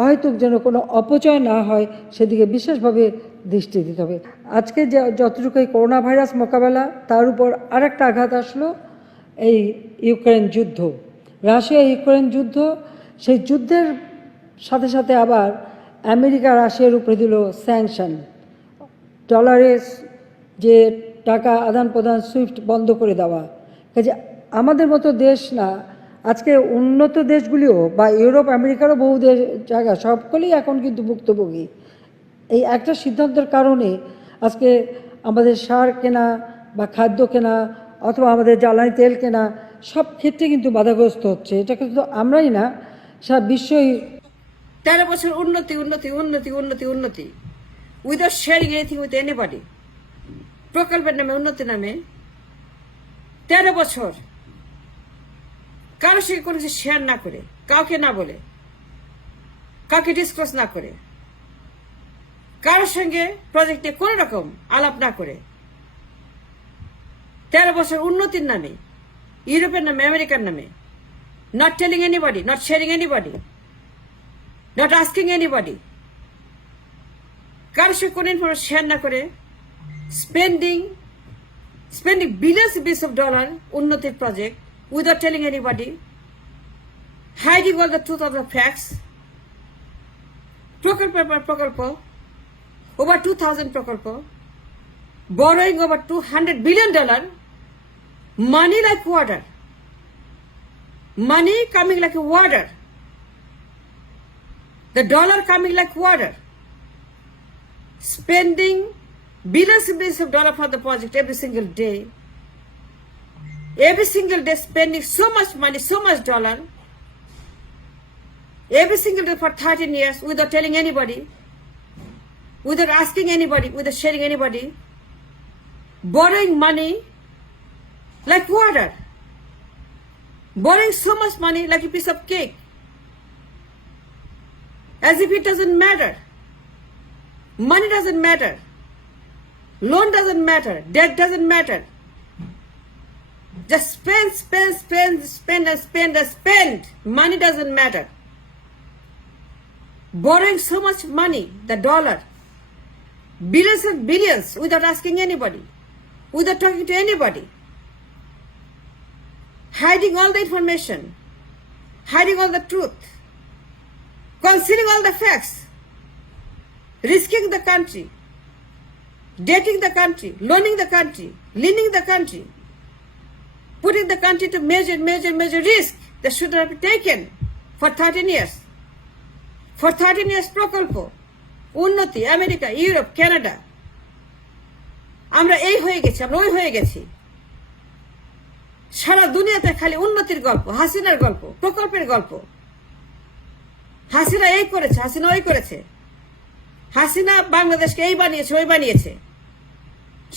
অহেতুক যেন কোনো অপচয় না হয় সেদিকে বিশেষভাবে দৃষ্টি দিতে হবে। আজকে যে যতটুকু এই করোনা ভাইরাস মোকাবেলা, তার উপর আরেকটা আঘাত আসলো এই ইউক্রেন যুদ্ধ, রাশিয়া ইউক্রেন যুদ্ধ। সেই যুদ্ধের সাথে সাথে আবার আমেরিকা রাশিয়ার উপরে দিল স্যাংশন, ডলারের যে টাকা আদান প্রদান সুইফট বন্ধ করে দেওয়া। কাজে আমাদের মতো দেশ না, আজকে উন্নত দেশগুলিও বা ইউরোপ আমেরিকারও বহু দেশ জায়গা সকলেই এখন কিন্তু ভুক্তভোগী। এই একটা সিদ্ধান্তের কারণে আজকে আমাদের সার কেনা বা খাদ্য কেনা অথবা আমাদের জ্বালানি তেল কেনা সব ক্ষেত্রে কিন্তু বাধাগ্রস্ত হচ্ছে। এটা কিন্তু আমরাই না, সারা বিশ্বই। 13 বছর উন্নতি উন্নতি উন্নতি উন্নতি উন্নতি, without sharing anything with anybody. প্রকল্পের নামে উন্নতি নামে 13 বছর কারোর সঙ্গে কোনো কিছু শেয়ার না করে, কাউকে না বলে, কাউকে ডিসকাস না করে, কারোর সঙ্গে প্রজেক্টে কোন রকম আলাপ না করে 13 বছর উন্নতির নামে, ইউরোপের নামে, আমেরিকার নামে, not telling anybody, not sharing anybody, not asking anybody, কারোর সঙ্গে কোনো ইনফরমেশন শেয়ার না করে স্পেন্ডিং billions of dollars উন্নতির project without telling anybody, hiding all the truth of the facts. প্রকল্প over 2,000 প্রকল্প, borrowing over $200 billion, money like water, money coming like water, the dollar coming like water, spending billions of dollars for the project every single day, spending so much money, so much dollar, every single day for 13 years without telling anybody, without asking anybody, without sharing anybody, borrowing money like water, borrowing so much money like a piece of cake, as if it doesn't matter. Money doesn't matter, loan doesn't matter, debt doesn't matter. Just spend, spend, spend, spend and spend and spend. Money doesn't matter. Borrowing so much money, the dollar, billions and billions without asking anybody, without talking to anybody, hiding all the information, hiding all the truth, concealing all the facts, risking the country, dating the country, loaning the country, leaning the country, putting the country to major risk that should not be taken for 13 years. For 13 years প্রকল্প, উন্নতি, America, Europe, Canada, আমরা এই হয়ে গেছি, আমরা ওই হয়ে গেছি। সারা দুনিয়াতে খালি উন্নতির গল্প, হাসিনার গল্প, প্রকল্পের গল্প। হাসিনা এই করেছে, হাসিনা ওই করেছে, হাসিনা বাংলাদেশকে এই বানিয়েছে, ওই বানিয়েছে।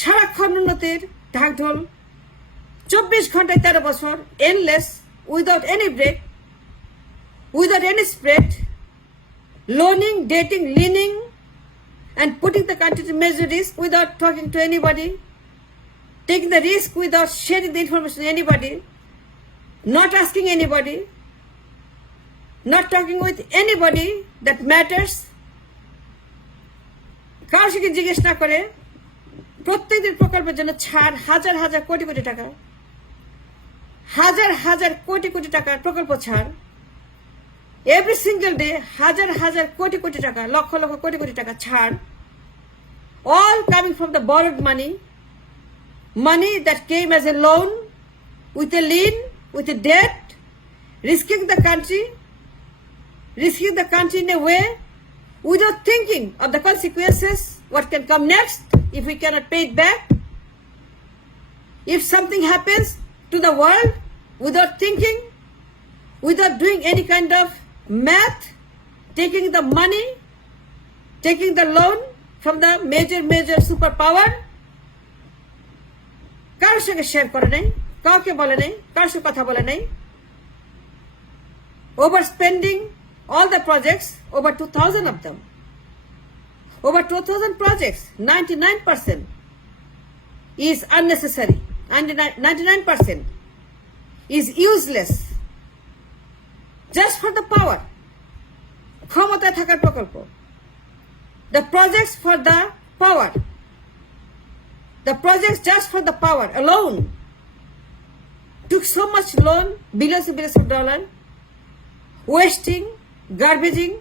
সারাক্ষণ উন্নতির ঢাকঢোল, 24 ঘন্টায় 13 বছর, endless, without any break, without any spread, loaning, dating, leaning, and putting the country to major risk without talking to anybody, taking the risk without sharing the information to anybody, not asking anybody, not talking with anybody that matters. কার সঙ্গে জিজ্ঞেস না করে প্রত্যেকদিন প্রকল্পের জন্য ছাড়, হাজার হাজার কোটি কোটি টাকা, হাজার হাজার কোটি কোটি টাকার প্রকল্প ছাড়, এভরি সিঙ্গেল ডে হাজার হাজার কোটি কোটি টাকা, লক্ষ লক্ষ কোটি কোটি টাকা ছাড়, all coming from the borrowed money, money that came as a loan, with a lien, with a debt, risking the country in a way without thinking of the consequences, what can come next if we cannot pay it back, if something happens to the world, without thinking, without doing any kind of math, taking the money, taking the loan from the major superpower, কারোর সঙ্গে share করে নাই, কাউকে বলে নাই, কারোর সঙ্গে কথা বলে নাই, overspending all the projects, over 2,000 of them, over 2,000 projects, 99% is unnecessary, 99% is useless, just for the power, ক্ষমতায় থাকার প্রকল্প, the projects for the power, the projects just for the power alone took so much loan, billions and billions of dollars, wasting, garbaging,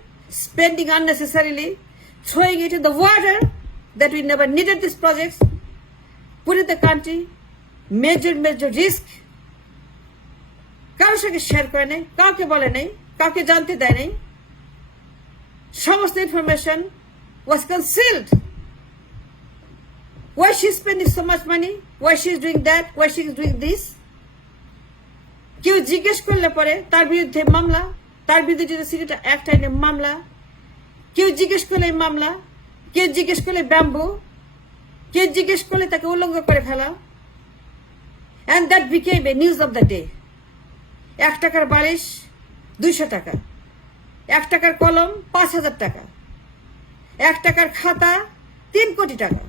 spending unnecessarily, throwing it in the water that we never needed these projects, putting the country major risk. কারোর সঙ্গে share করে নেই, কাউকে বলে নেই, কাউকে জানতে দেয় নেই। সমস্ত information was concealed. Why she is spending so much money? Why she is doing that? Why she is doing this? কেউ জিজ্ঞেস করলে পরে তার বিরুদ্ধে মামলা, তার বিরুদ্ধে যদি সিকিউরিটি অ্যাক্ট আইনে মামলা, কেউ জিজ্ঞেস করলে মামলা, কেউ জিজ্ঞেস করলে ব্যাম্বু, কেউ জিজ্ঞেস করলে তাকে উল্লঙ্ঘ করে ফেলা। And that became a news of the day. 1 টাকার বালিশ 200 টাকা, 1 টাকার কলম 5,000 টাকা, 1 টাকার খাতা 3 কোটি টাকা,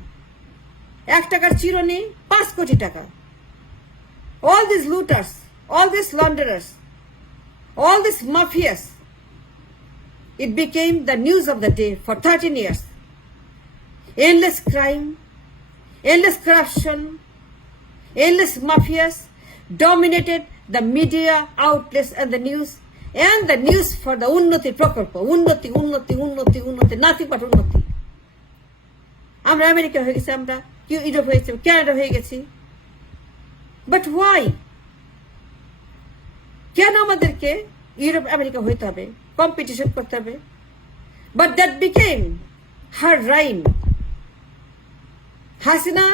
1 টাকার চিরুনি 5 কোটি টাকা। All these looters, all these launderers, all these mafias, it became the news of the day for 13 years. Endless crime, endless corruption, endless mafias dominated the media outlets and the news for the unnoti prokolpo, unnoti, nothing but unnoti. আমরা America হয়ে গেছি, আমরা Europe হয়ে গেছি, Canada হয়ে গেছি। But why? কেন আমাদেরকে ইউরোপ আমেরিকা হইতে হবে, কম্পিটিশন করতে হবে? But that became her rhyme. Hasina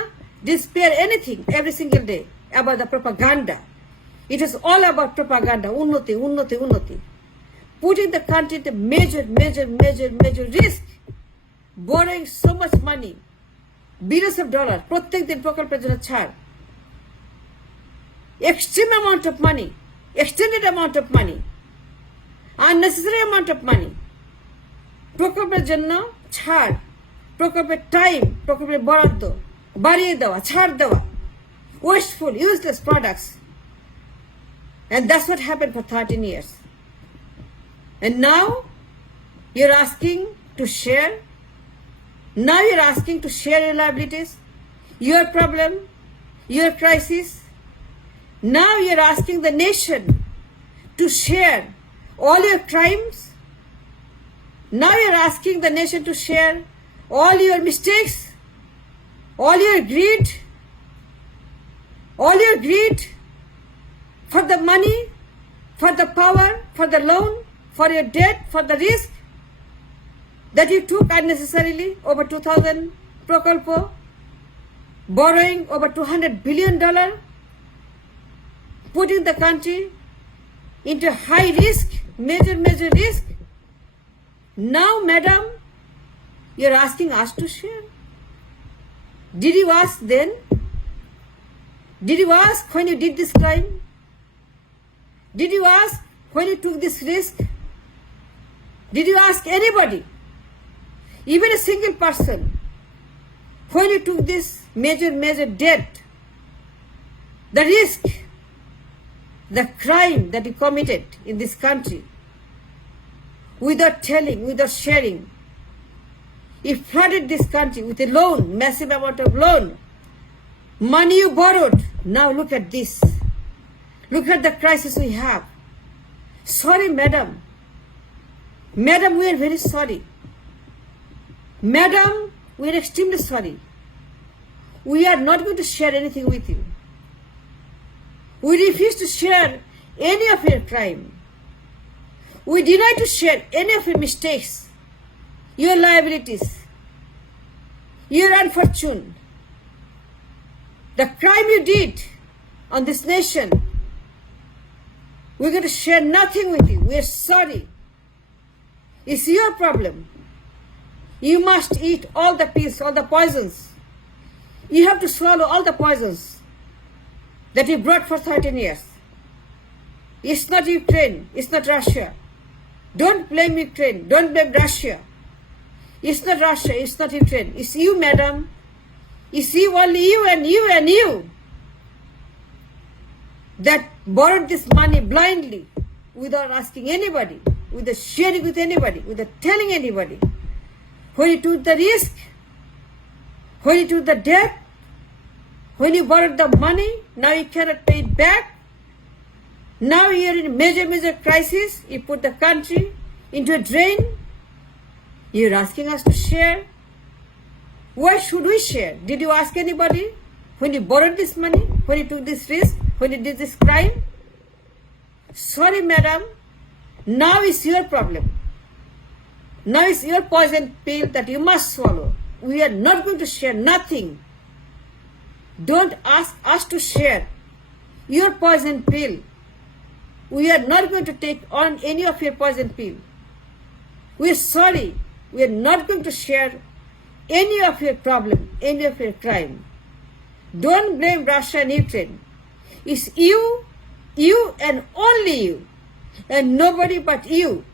didn't spare anything every single day about the propaganda. It was all about propaganda, unnoti, putting the country into major risk, borrowing so much money, billions of dollars, প্রত্যেক দিন প্রকল্পের জন্য ছাড়, extreme amount of money, extended amount of money, unnecessary amount of money, প্রকল্পের জন্য ছাড়, প্রকল্পের time, প্রকল্পের বরাদ্দ বাড়িয়ে দেওয়া, ছাড় দেওয়া, wasteful, useless products. And that's what happened for 13 years. And now you're asking to share. Now you're asking to share your liabilities, your problem, your crisis. Now you're asking the nation to share all your crimes. Now you're asking the nation to share all your mistakes, all your greed, for the money, for the power, for the loan, for your debt, for the risk that you took unnecessarily, over 2,000 prokolpo, borrowing over $200 billion, putting the country into high risk, major risk. Now, madam, you're asking us to share. Did you ask then? Did you ask when you did this crime? Did you ask when you took this risk? Did you ask anybody, even a single person, when you took this major debt, the risk, the crime that you committed in this country, without telling, without sharing? You flooded this country with a loan, massive amount of loan, money you borrowed. Now look at this. Look at the crisis we have. Sorry, madam. Madam, we are very sorry. Madam, we are extremely sorry. We are not going to share anything with you. We refuse to share any of your crime. We deny to share any of your mistakes, your liabilities, your unfortune, the crime you did on this nation. We're going to share nothing with you. We're sorry. It's your problem. You must eat all the pills, all the poisons. You have to swallow all the poisons that you brought for 13 years. It's not Ukraine. It's not Russia. Don't blame Ukraine. Don't blame Russia. It's not Russia. It's not Ukraine. It's you, madam. It's you, only you and you that borrowed this money blindly without asking anybody, without sharing with anybody, without telling anybody. When you took the risk, when you took the debt, when you borrowed the money, now you cannot pay it back. Now you are in major crisis. You put the country into a drain. You're asking us to share. Why should we share? Did you ask anybody when you borrowed this money, when you took this risk, when you did this crime? Sorry, madam. Now it's your problem. Now it's your poison pill that you must swallow. We are not going to share nothing. Don't ask us to share your poison pill. We are not going to take on any of your poison pill. We are sorry. We are not going to share any of your problem, any of your crime. Don't blame Russia and Ukraine. It's you and only you, and nobody but you